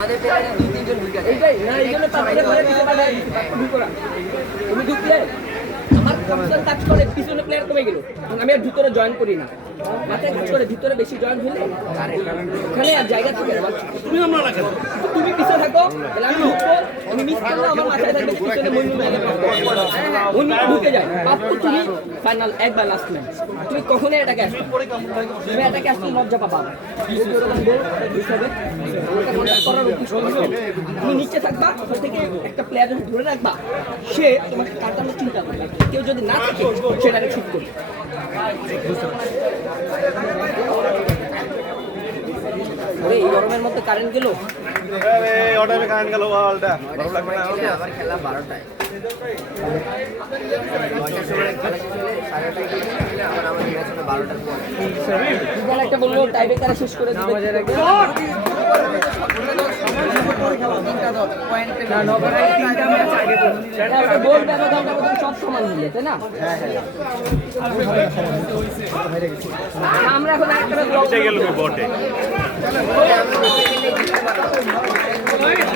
আমাদের প্লেয়ারে দুই তিনজন ঢুকে যায় এইটাই না এইজন্য তারপরে ঘরে পিছে পাঠায় দিছি তারপর ঢুকো না তুমি ঢুকলে আমার কনসার্ন কাজ করে পিছনে প্লেয়ার কমে গেল আমি আর ভিতরে জয়েন করি না মাথায় কাজ করে ভিতরে বেশি জয়েন হলে ওখানে আর জায়গা থাকে না তুমি আমরা না তুমি পিছনে থাকো তাহলে আমি ঢুকবো আমি মিস করলে আমার মাথায় থাকবে পিছনে মইনু ঢুকে যায় পাপ্পু তুমি ফাইনাল একবার লাস্ট ম্যাচ তুমি কখনোই এটাকে আসবে তুমি এটাকে আসলে লজ্জা পাবা তুমি নিচে থাকবা ওখান থেকে একটা প্লেয়ার ধরে রাখবা সে তোমাকে কাটানোর চিন্তা করবে কেউ যদি না থাকে সেটাকে ঠিক করবে এই গরমের মধ্যে কারেন্ট গেল আবার খেলা 12টায় 9টার সময় খেলা শেষ হলে 12:30 আবার আমাদের ম্যাচ হবে 12টার পর ফুটবল একটা বললো টাইব্রেকার শেষ করে দিবে গোল ব্যবধান সব সমান হলে তাই না আমরা এখন একটা